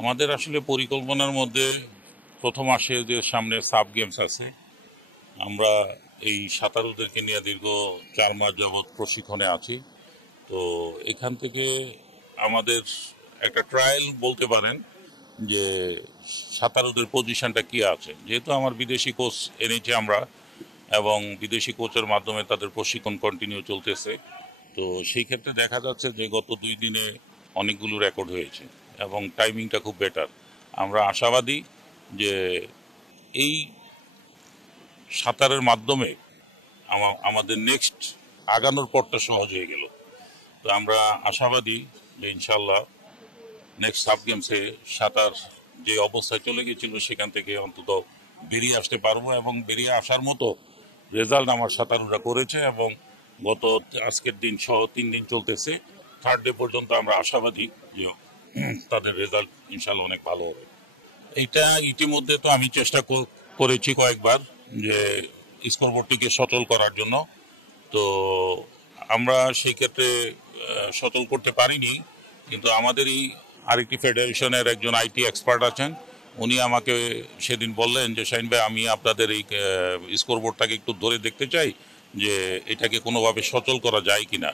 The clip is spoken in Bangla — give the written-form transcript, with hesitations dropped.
আমাদের আসলে পরিকল্পনার মধ্যে প্রথম আসে যে সামনে সাব গেমস আছে। আমরা এই সাঁতারুদেরকে নিয়ে দীর্ঘ 4 মাস যাবৎ প্রশিক্ষণে আছি। তো এখান থেকে আমাদের একটা ট্রায়াল বলতে পারেন যে সাঁতারুদের পজিশনটা কি আছে, যেহেতু আমার বিদেশি কোচ এনেছি আমরা, এবং বিদেশি কোচের মাধ্যমে তাদের প্রশিক্ষণ কন্টিনিউ চলতেছে। তো সেই ক্ষেত্রে দেখা যাচ্ছে যে গত 2 দিনে অনেকগুলো রেকর্ড হয়েছে এবং টাইমিংটা খুব বেটার। আমরা আশাবাদী যে এই সাঁতারের মাধ্যমে আমাদের নেক্সট আগানোর পথটা সহজ হয়ে গেল। তো আমরা আশাবাদী যে ইনশাল্লাহ নেক্সট সাব গেমসে সাঁতার যে অবস্থায় চলে গেছিল সেখান থেকে অন্তত বেরিয়ে আসতে পারবো, এবং বেরিয়ে আসার মতো রেজাল্ট আমার সাঁতারুরা করেছে। এবং গত আজকের দিন সহ 3 দিন চলতেছে, 3rd ডে পর্যন্ত আমরা আশাবাদী যে তাদের রেজাল্ট ইনশাল্লাহ অনেক ভালো হবে। এইটা ইতিমধ্যে তো আমি চেষ্টা করেছি কয়েকবার যে স্কোরবোর্ডটিকে সচল করার জন্য। তো আমরা সেই ক্ষেত্রে সচল করতে পারিনি, কিন্তু আমাদেরই আরেকটি ফেডারেশনের একজন আইটি এক্সপার্ট আছেন, উনি আমাকে সেদিন বললেন যে শাহিন ভাই, আমি আপনাদের এই স্কোরবোর্ডটাকে একটু ধরে দেখতে চাই যে এটাকে কোনোভাবে সচল করা যায় কিনা।